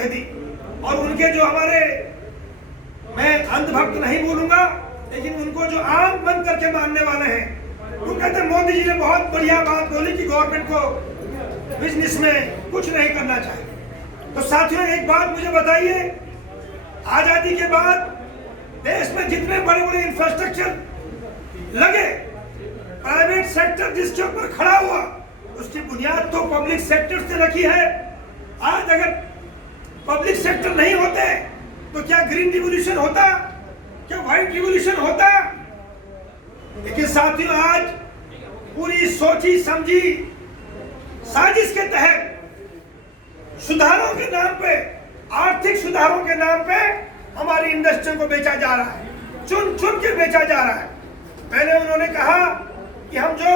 कह दी। और उनके जो हमारे, मैं अंधभक्त नहीं बोलूंगा, लेकिन उनको जो आम बन करके मानने वाले हैं, वो कहते हैं मोदी जी ने बहुत बढ़िया बात बोली कि गवर्नमेंट को बिजनेस में कुछ नहीं करना चाहिए। तो साथियों, एक बात मुझे बताइए, आजादी के बाद देश में जितने बड़े बड़े इंफ्रास्ट्रक्चर लगे, प्राइवेट सेक्टर जिसके ऊपर खड़ा हुआ, उसकी बुनियाद तो पब्लिक सेक्टर से रखी है। आज अगर पब्लिक सेक्टर नहीं होते तो क्या ग्रीन रिवॉल्यूशन होता, क्या व्हाइट रिवॉल्यूशन होता? लेकिन साथियों, आज पूरी सोची समझी साजिश के तहत सुधारों के नाम पे, आर्थिक सुधारों के नाम पे हमारी इंडस्ट्री को बेचा जा रहा है, चुन चुन के बेचा जा रहा है। पहले उन्होंने कहा कि हम जो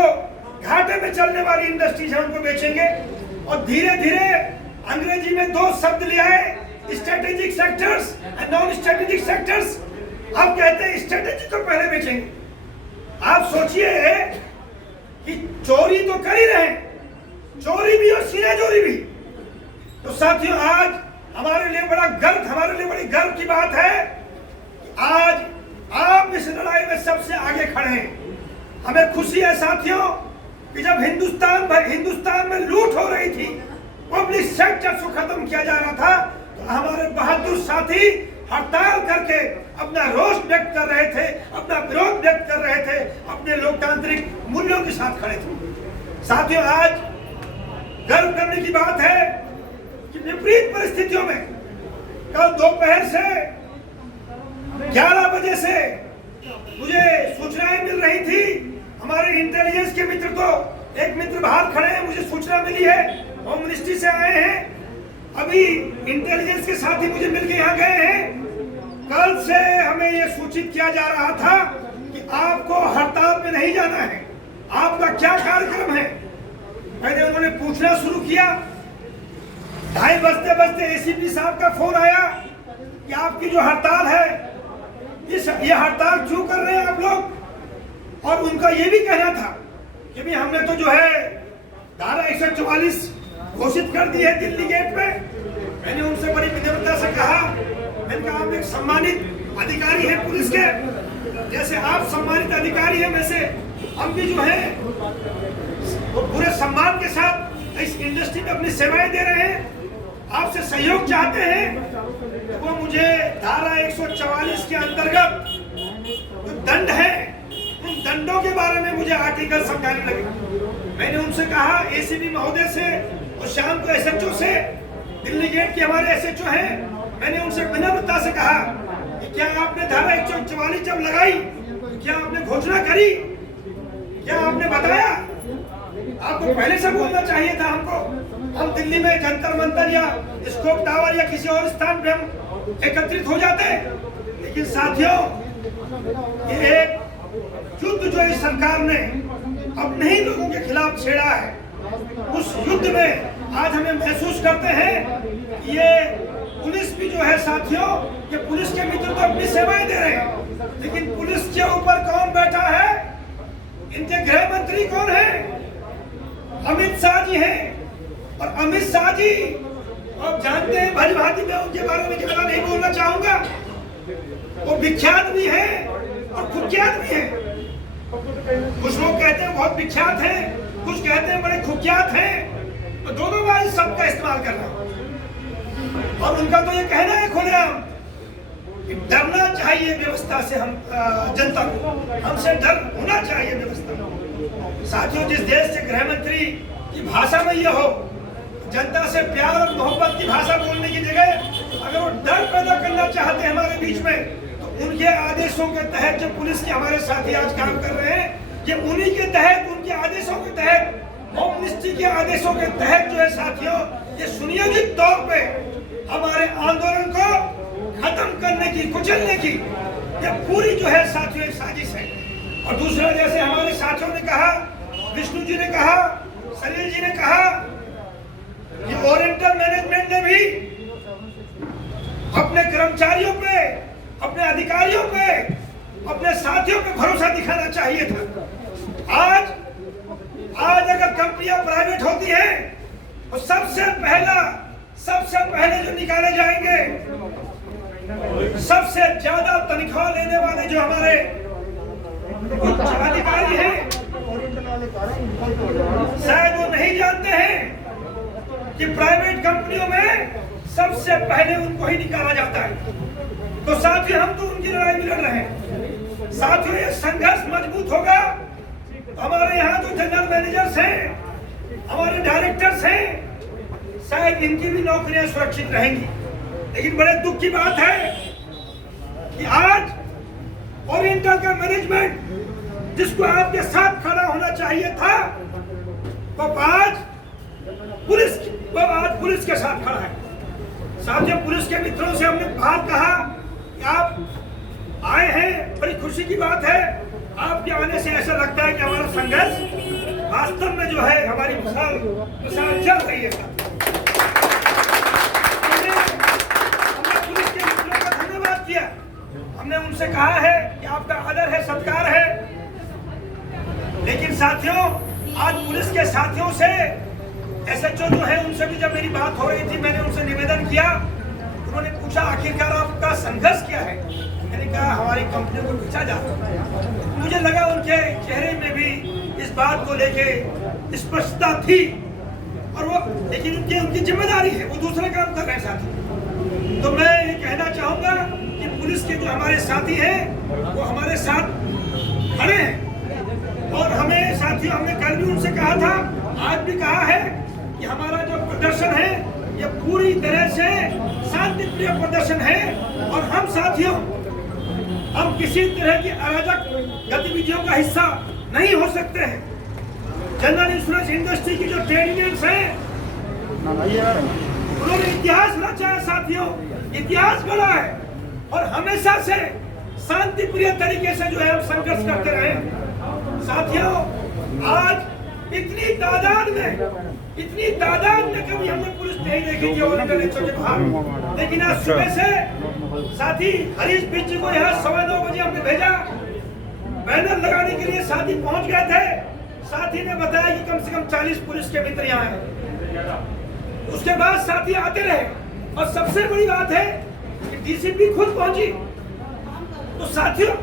घाटे में चलने वाली इंडस्ट्रीज है उनको बेचेंगे, और धीरे धीरे अंग्रेजी में दो शब्द ले आए, strategic sectors and non strategic sectors. अब कहते हैं स्ट्रेटेजिक को पहले बेचेंगे। आप सोचिए कि चोरी तो कर ही रहे, चोरी भी और सीने चोरी भी। तो साथियों, आज हमारे लिए बड़ी गर्व की बात है कि आज आप इस लड़ाई में सबसे आगे खड़े हैं। हमें खुशी है साथियों कि जब हिंदुस्तान में लूट हो रही थी, पब्लिक सेक्टर को खत्म किया जा रहा था, तो हमारे बहादुर साथी हड़ताल करके अपना रोष व्यक्त कर रहे थे, अपना विरोध व्यक्त कर रहे थे, अपने लोकतांत्रिक मूल्यों के साथ खड़े थे। साथियों, आज गर्व करने की बात है कि विपरीत परिस्थितियों में कल दोपहर से 11 बजे से मुझे सूचनाएं मिल रही थी। हमारे इंटेलिजेंस के मित्र, तो एक मित्र बाहर खड़े हैं, मुझे सूचना मिली है, होम मिनिस्ट्री से आए हैं, अभी इंटेलिजेंस के साथी मुझे मिलकर यहाँ गए हैं। कल से हमें यह सूचित किया जा रहा था कि आपको हड़ताल पे नहीं जाना है, आपका क्या कार्यक्रम है। मैंने उन्होंने पूछना शुरू किया, 2:30 बजते बजते एसीपी साहब का फोन आया कि आपकी जो हड़ताल है, ये हड़ताल क्यों कर रहे हैं आप लोग। और उनका ये भी कहना था कि भी हमने तो जो है धारा 144 घोषित कर दी है दिल्ली गेट पे। मैंने उनसे बड़ी विनम्रता से कहा, मैंने कहा आप एक सम्मानित अधिकारी हैं पुलिस के, जैसे आप सम्मानित अधिकारी हैं, वैसे हम भी जो है वो पूरे सम्मान के साथ इस इंडस्ट्री में अपनी सेवाएं दे रहे हैं, आपसे सहयोग चाहते हैं। तो वो मुझे धारा 144 के अंतर्गत जो दंड है, उन दंडों के बारे में मुझे आर्टिकल समझाने लगे। मैंने उनसे कहा, एसीपी महोदय से और शाम को एसएचओ से, दिल्ली गेट के हमारे एसएचओ हैं, मैंने उनसे विनम्रता से कहा कि क्या आपने धारा 144 जब लगाई, क्या आपने घोषणा करी, क्या आपने बताया? आपको पहले से बोलना चाहिए था हमको। हम दिल्ली में जंतर मंतर या स्कोप टावर या किसी और स्थान पे हम एकत्रित हो जाते। लेकिन साथियों, ये एक युद्ध जो इस सरकार ने अपने ही लोगों के खिलाफ छेड़ा है, उस युद्ध में आज हमें महसूस करते हैं ये पुलिस भी जो है साथियों, ये पुलिस के मित्र तो अपनी सेवाएं दे रहे हैं, लेकिन पुलिस के ऊपर कौन बैठा है? इनके गृह मंत्री कौन है? अमित शाह जी हैं। और अमित शाह जी आप जानते हैं, भली भांति मैं उनके बारे में ज्यादा नहीं बोलना चाहूंगा, वो विख्यात भी हैं और कुख्यात भी हैं। कुछ लोग कहते हैं बहुत विख्यात हैं, कुछ कहते हैं बड़े कुख्यात हैं, तो दोनों बार शब्द का इस्तेमाल करना। और उनका तो ये कहना है खुलेआम कि डरना चाहिए व्यवस्था से, हम जनता को, हमसे डर होना चाहिए व्यवस्था। साथियों, जिस देश से गृह मंत्री की भाषा में ये हो, जनता से प्यार और मोहब्बत की भाषा बोलने की जगह अगर वो डर पैदा करना चाहते हैं हमारे बीच में, तो उनके आदेशों के तहत जो पुलिस के हमारे साथी आज काम कर रहे हैं, ये उन्हीं के तहत, उनके आदेशों के तहत, होम मिनिस्ट्री के आदेशों के तहत जो है साथियों, ये सुनियोजित तौर पे हमारे आंदोलन को खत्म करने की, कुचलने की ये पूरी जो है साथियों एक साजिश है। और दूसरा, जैसे हमारे साथियों ने कहा, विष्णु जी ने कहा, सलील जी ने कहा, ये ओरिएंटल मैनेजमेंट ने भी अपने कर्मचारियों पे, अपने अधिकारियों पे, अपने साथियों पे भरोसा दिखाना चाहिए था। आज अगर कंपनियां प्राइवेट होती हैं तो सबसे पहला सबसे पहले जो निकाले जाएंगे, सबसे ज्यादा तनख्वाह लेने वाले जो हमारे उच्च अधिकारी हैं, शायद वो नहीं जानते हैं कि प्राइवेट कंपनियों में सबसे पहले उनको ही निकाला जाता है। तो साथियों, हम तो उनकी लड़ाई में लड़ रहे हैं। साथियों, ये संघर्ष मजबूत होगा तो हमारे यहाँ जो जनरल मैनेजर्स हैं, हमारे डायरेक्टर्स हैं, शायद इनकी भी नौकरियां सुरक्षित रहेंगी। लेकिन बड़े दुख की बात है कि आज ओरिएंटल का मैनेजमेंट, जिसको आपके साथ खड़ा होना चाहिए था, वो आज पुलिस के साथ खड़ा है। साथियों, पुलिस के मित्रों से हमने बात कहा कि आप आए हैं, बड़ी खुशी की बात है। आपके आने से ऐसा लगता है कि हमारा संघर्ष वास्तव में जो है, हमारी मिसाल चल रही है। हमने पुलिस के मित्रों का धन्यवाद किया। हमने उनसे कहा है कि आपका आदर है, सत्कार है। लेकिन साथियों, आज पुलिस के साथियों से, एसएचओ जो है, उनसे भी जब मेरी बात हो रही थी, मैंने उनसे निवेदन किया। उन्होंने पूछा, आखिरकार आपका संघर्ष क्या है? मैंने कहा, हमारी कंपनी को बेचा जाता है। मुझे लगा उनके चेहरे में भी इस बात को लेके स्पष्टता थी, और वो, लेकिन उनकी जिम्मेदारी है, वो दूसरा काम कर रहे हैं साथी। तो मैं ये कहना चाहूंगा कि पुलिस के जो हमारे साथी हैं, वो हमारे साथ खड़े हैं। और हमें साथियों, हमने कल भी उनसे कहा था, आज भी कहा है कि हमारा जो प्रदर्शन है, ये पूरी तरह से शांतिप्रिय प्रदर्शन है। और हम साथियों, हम किसी तरह की अराजक गतिविधियों का हिस्सा नहीं हो सकते हैं। जनरल इंश्योरेंस इंडस्ट्री की जो ट्रेड यूनियंस हैं, उन्होंने इतिहास रचा है साथियों, इतिहास गढ़ा है, और हमेशा से शांतिप्रिय तरीके से जो है हम संघर्ष करते रहे। साथियों, आज इतनी तादाद में कभी हमने पुलिस नहीं देखी थी ओरिएंटल के बाहर। लेकिन आज सुबह से साथी हरीश बिज जी को यहाँ 9:15 बजे हमने भेजा, बैनर लगाने के लिए साथी पहुंच गए थे। साथी ने बताया कि कम से कम 40 पुलिस के मित्र यहाँ हैं। उसके बाद साथी आते रहे, और सबसे बड़ी बात है कि डीसीपी खुद पहुंची। तो साथियों,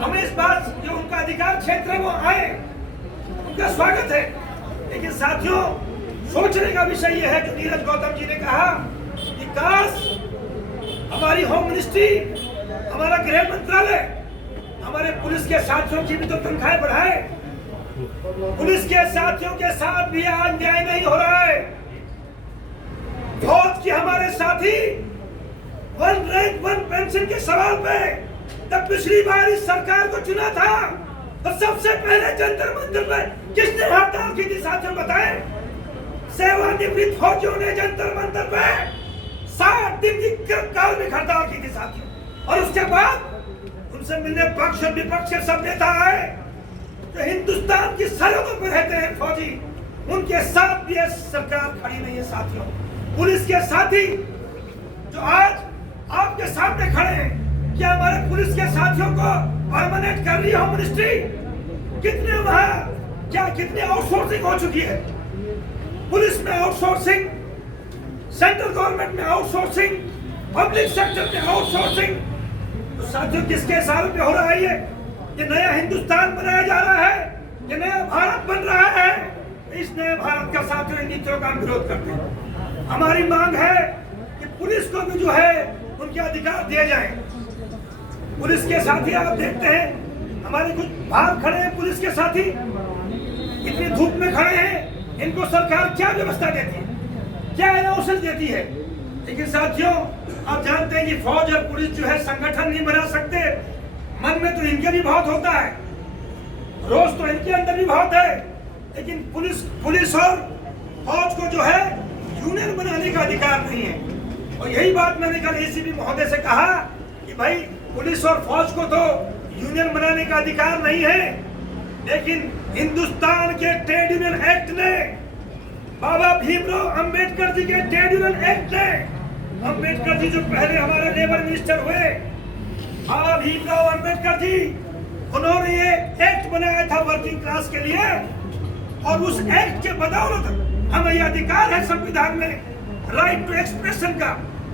हमें इस बात, जो उनका अधिकार क्षेत्र है, वो आए, उनका स्वागत है। लेकिन साथियों, सोचने का विषय यह है, जो नीरज गौतम जी ने कहा कि काश हमारी होम मिनिस्ट्री, हमारा गृह मंत्रालय, हमारे पुलिस के साथियों की भी तो तनख्वाहें बढ़ाए। पुलिस के साथियों के साथ भी आज न्याय नहीं हो रहा है। फौज के हमारे साथी वन रैंक वन पेंशन के सवाल पे जब पिछली बार इस सरकार को चुना था, तो सबसे पहले जंतर मंतर पे किसने हड़ताल की थी साथियों, बताएं? सेवानिवृत्त फौजियों ने जंतर मंतर पे 7 दिन की कार्मिक हड़ताल की थी साथियों। और उसके बाद उनसे मिलने पक्ष और विपक्ष के सब नेता आए, जो हिंदुस्तान की सरहदों पर रहते हैं फौजी, उनके साथ भी सरकार खड़ी नहीं है साथियों। पुलिस के साथी जो आज आपके सामने खड़े हैं, क्या हमारे पुलिस के साथियों को परमानेंट कर रही है होम मिनिस्ट्री? कितने वहां, क्या कितनी आउटसोर्सिंग हो चुकी है? पुलिस में आउटसोर्सिंग, सेंट्रल गवर्नमेंट में आउटसोर्सिंग, पब्लिक सेक्टर में आउटसोर्सिंग। तो साथियों, किसके इशारे पे हो रहा है ये नया हिंदुस्तान बनाया जा रहा है, ये नया भारत बन रहा है। इस नए भारत का साथियों नीतियों का विरोध करते हैं। हमारी मांग है कि पुलिस को भी जो है उनके अधिकार दिए जाएं। पुलिस के साथी आप देखते हैं, हमारे कुछ बाहर खड़े हैं पुलिस के साथी, इतनी धूप में खड़े हैं, इनको सरकार क्या व्यवस्था देती है, क्या अनाउंसमेंट देती है? लेकिन साथियों, आप जानते हैं कि फौज और पुलिस जो है संगठन नहीं बना सकते। मन में तो इनके भी बहुत होता है, रोष तो इनके अंदर भी बहुत है, लेकिन पुलिस और फौज को जो है यूनियन बनाने का अधिकार नहीं है। और यही बात मैंने कल एसीपी महोदय से कहा कि भाई, पुलिस और फौज को तो यूनियन बनाने का अधिकार नहीं है, लेकिन हिंदुस्तान के ट्रेड यूनियन एक्ट ने, बाबा भीमराव अंबेडकर जी के ट्रेड यूनियन एक्ट ने, अंबेडकर जी जो पहले हमारे लेबर मिनिस्टर हुए, बाबा भीमराव अंबेडकर जी, उन्होंने ये एक्ट बनाया था वर्किंग क्लास के लिए, और उस एक्ट के बदौलत हमें यह अधिकार है संविधान में राइट टू एक्सप्रेशन का,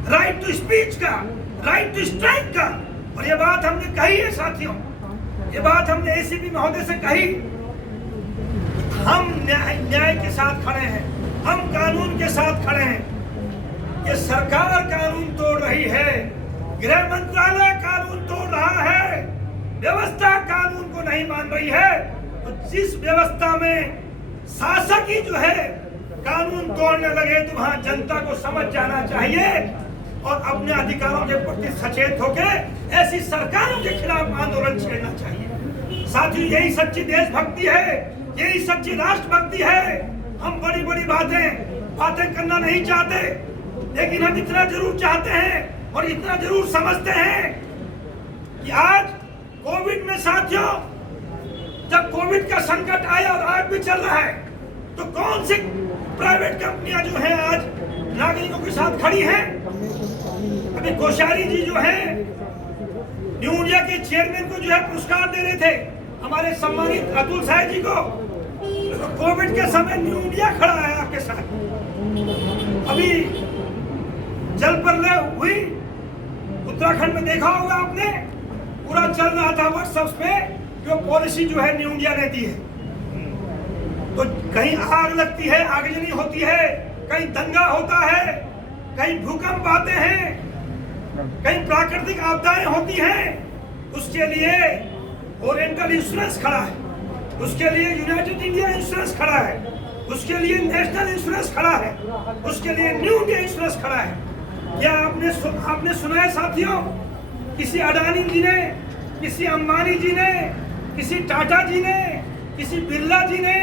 राइट टू स्पीच का, राइट टू स्ट्राइक का। और ये बात हमने कही है साथियों, ये बात हमने एसीपी महोदय से कही। हम न्याय के साथ खड़े हैं, हम कानून के साथ खड़े हैं। ये सरकार कानून तोड़ रही है, गृह मंत्रालय कानून तोड़ रहा है, व्यवस्था कानून को नहीं मान रही है। तो जिस व्यवस्था में शासक ही जो है कानून तोड़ने लगे तो वहां जनता को समझ जाना चाहिए और अपने अधिकारों के प्रति सचेत होकर ऐसी सरकारों के खिलाफ आंदोलन छेड़ना चाहिए। साथियों, यही सच्ची देशभक्ति है, यही सच्ची राष्ट्रभक्ति है। हम बड़ी बड़ी बातें करना नहीं चाहते, लेकिन हम इतना जरूर चाहते हैं और इतना जरूर समझते हैं कि आज कोविड में साथियों, जब कोविड का संकट आया और आज भी चल रहा है, तो कौन सी प्राइवेट कंपनियां जो हैं आज नागरिकों के साथ खड़ी हैं? अभी कोश्यारी जी जो हैं न्यू इंडिया के चेयरमैन को जो है पुरस्कार दे रहे थे, हमारे सम्मानित अतुल साय जी को। तो कोविड के समय न्यू इंडिया खड़ा है आपके साथ। अभी जल प्रलय हुई उत्तराखंड में, देखा होगा आपने, पूरा चल रहा था व्हाट्सएप पे जो पॉलिसी जो है न्यू इंडिया ने दी है। तो कहीं आग लगती है, आगजनी होती है, कहीं दंगा होता है, कहीं भूकंप आते हैं, कहीं प्राकृतिक आपदाएं होती हैं। उसके लिए ओरिएंटल इंश्योरेंस खड़ा है, उसके लिए यूनाइटेड इंडिया इंश्योरेंस खड़ा है, उसके लिए नेशनल इंश्योरेंस खड़ा है, उसके लिए न्यू इंडिया इंश्योरेंस खड़ा है। क्या आपने सुना है साथियों, किसी अडानी जी ने, किसी अंबानी जी ने, किसी टाटा जी ने, किसी बिरला जी ने,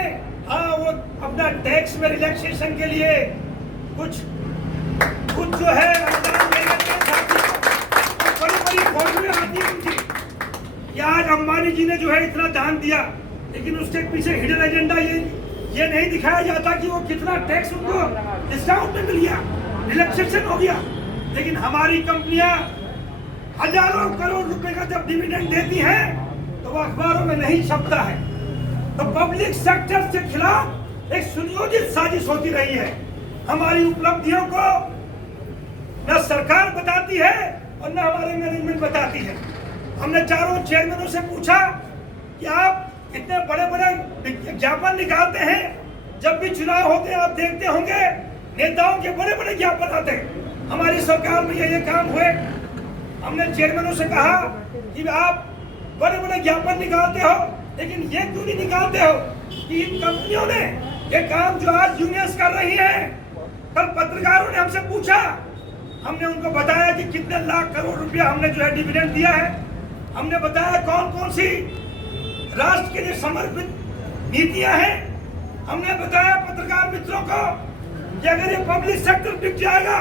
हाँ, वो अपना टैक्स में रिलैक्सेशन के लिए कुछ जो है बड़ी बड़ी फॉर्मूले आती है उनकी। या आज अंबानी जी ने जो है इतना दान दिया, लेकिन उसके पीछे हिडन एजेंडा ये नहीं दिखाया जाता कि वो कितना टैक्स उनको डिस्काउंट में मिल गया, रिलैक्सेशन हो गया। लेकिन हमारी कंपनियां हजारों करोड़ रुपए का जब डिविडेंड देती हैं तो वो अखबारों में नहीं छपता है। तो पब्लिक सेक्टर के खिलाफ एक सुनियोजित साजिश होती रही है। हमारी उपलब्धियों को न सरकार बताती है और न हमारे मैनेजमेंट बताती है। हमने चारों चेयरमैनों से पूछा कि आप इतने बड़े बड़े ज्ञापन निकालते हैं, जब भी चुनाव होते हैं आप देखते होंगे नेताओं के बड़े बड़े ज्ञापन आते हैं, हमारी सरकार में ये काम हुए। हमने चेयरमैनों से कहा कि आप बड़े बड़े ज्ञापन निकालते हो, लेकिन ये क्यों नहीं निकालते हो कि इन कंपनियों ने ये काम जो आज यूनियंस कर रही हैं। कल पत्रकारों ने हमसे पूछा, हमने उनको बताया कि कितने लाख करोड़ रुपया हमने जो है डिविडेंड दिया है। हमने बताया कौन कौन सी राष्ट्र के लिए समर्पित नीतियां हैं। हमने बताया पत्रकार मित्रों को कि अगर ये पब्लिक सेक्टर बिक जाएगा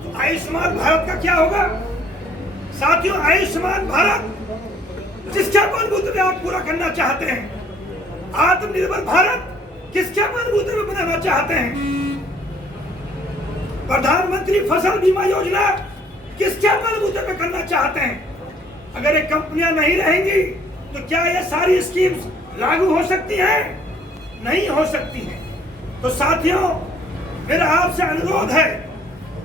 तो आयुष्मान भारत का क्या होगा। साथियों, आयुष्मान भारत जिसके बलबूते पे आप पूरा करना चाहते हैं, आत्मनिर्भर भारत किसके बलबूते पे बनाना चाहते हैं, प्रधानमंत्री फसल बीमा योजना किसके बलबूते पे करना चाहते हैं। अगर ये कंपनियां नहीं रहेंगी तो क्या ये सारी स्कीम्स लागू हो सकती हैं? नहीं हो सकती हैं। तो साथियों, मेरा आपसे अनुरोध है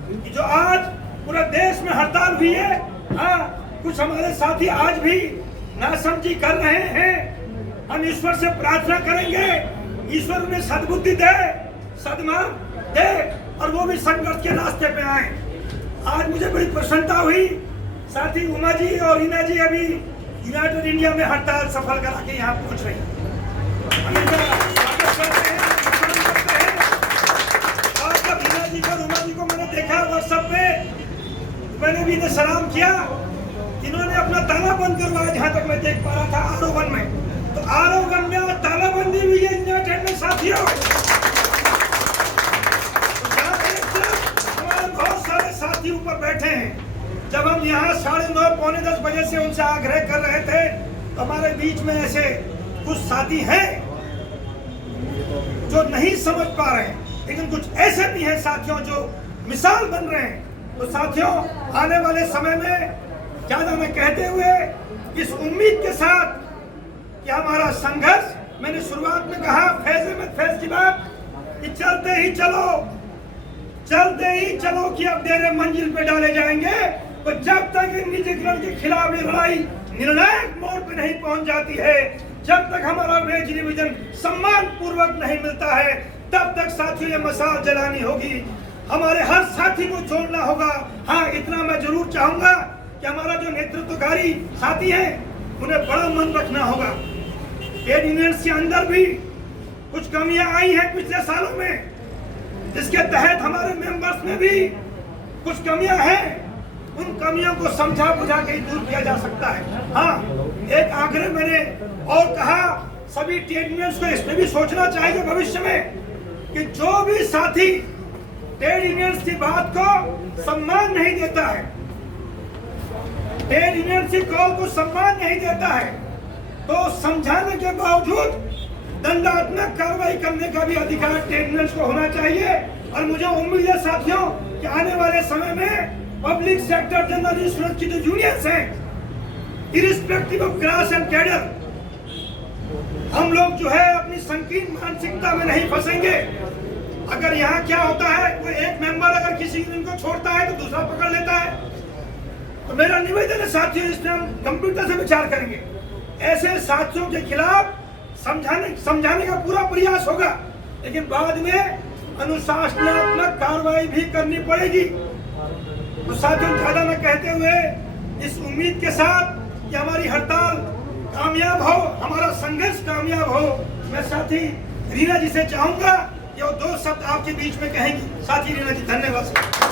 कि जो आज पूरे देश में हड़ताल हुई है, हाँ, कुछ हमारे साथी आज भी नासमझी कर रहे हैं। हम ईश्वर से प्रार्थना करेंगे, ईश्वर उन्हें सद्बुद्धि दे, सद्मार्ग दे और वो भी संघर्ष के रास्ते पे आए। आज मुझे बड़ी प्रसन्नता हुई, साथी उमा जी और रीना जी अभी यूनाइटेड इंडिया में हड़ताल सफल करा के यहाँ पहुँच रही हैं। हम इनका स्वागत करते हैं, करते हैं। और जब रीना जी को, उमा जी को मैंने देखा व्हाट्सएप पे, मैंने भी इन्हें सलाम किया। इन्होंने अपना ताला बंद करवाया, जहाँ तक मैं देख पा रहा था आर-ओ-1 में। तो आर-ओ-1 में आज तालाबंदी हुई है यूनाइटेड में साथियों। हमारे बहुत सारे साथी ऊपर बैठे हैं। जब हम यहाँ 9:30 पौने 10 बजे से उनसे आग्रह कर रहे थे, तो हमारे बीच में ऐसे कुछ साथी हैं जो नहीं समझ पा रहे हैं, लेकिन कुछ ऐसे भी हैं साथियों जो मिसाल बन रहे हैं। तो साथियों, आने वाले समय में ज्यादा न कहते हुए इस उम्मीद के साथ कि हमारा संघर्ष, मैंने शुरुआत में कहा फैज में फैज की बात कि चलते ही चलो, चलते ही चलो कि अब डेरे मंजिल पे डाले जाएंगे, तो जब तक इन निजीकरण के खिलाफ ये लड़ाई निर्णायक मोड़ पे नहीं पहुंच जाती है, जब तक हमारा वेज रिवीजन सम्मान पूर्वक नहीं मिलता है, तब तक साथियों ये मशाल जलानी होगी। हमारे हर साथी को जोड़ना होगा। हाँ, इतना मैं जरूर चाहूंगा कि हमारा जो नेतृत्वकारी साथी हैं उन्हें बड़ा मन रखना होगा। ट्रेड यूनियंस के अंदर भी कुछ कमियां आई हैं पिछले सालों में, जिसके तहत हमारे मेंबर्स में भी कुछ कमियां हैं। उन कमियों को समझा बुझा के दूर किया जा सकता है। हाँ, एक आग्रह मैंने और कहा, सभी ट्रेड यूनियंस को इसमें भी सोचना चाहिए भविष्य में कि जो भी साथी ट्रेड यूनियंस की बात को सम्मान नहीं देता है, ट्रेड यूनियंस की कॉल को सम्मान नहीं देता है, तो समझाने के बावजूद दंडात्मक कार्रवाई करने का भी अधिकार ट्रेड यूनियंस को होना चाहिए। और मुझे उम्मीद है साथियों कि आने वाले समय में पब्लिक सेक्टर जनरल इंश्योरेंस की जो यूनियंस हैं, irrespective of class and cadre, हम लोग जो है अपनी संकीर्ण मानसिकता में नहीं फंसेंगे। अगर यहाँ क्या होता है, कोई एक मेंबर अगर किसी यूनियन को छोड़ता है तो दूसरा पकड़ लेता है। तो मेरा निवेदन है साथियों, इसमें हम गंभीरता से विचार करेंगे। ऐसे साथियों के खिलाफ समझाने का पूरा प्रयास होगा, लेकिन बाद में अनुशासनात्मक कार्रवाई भी करनी पड़ेगी। तो साथियों, ज्यादा न कहते हुए इस उम्मीद के साथ कि हमारी हड़ताल कामयाब हो, हमारा संघर्ष कामयाब हो, मैं साथी रीना जी से चाहूंगा कि वो 2 शब्द आपके बीच में कहेंगी। साथी रीना जी, धन्यवाद।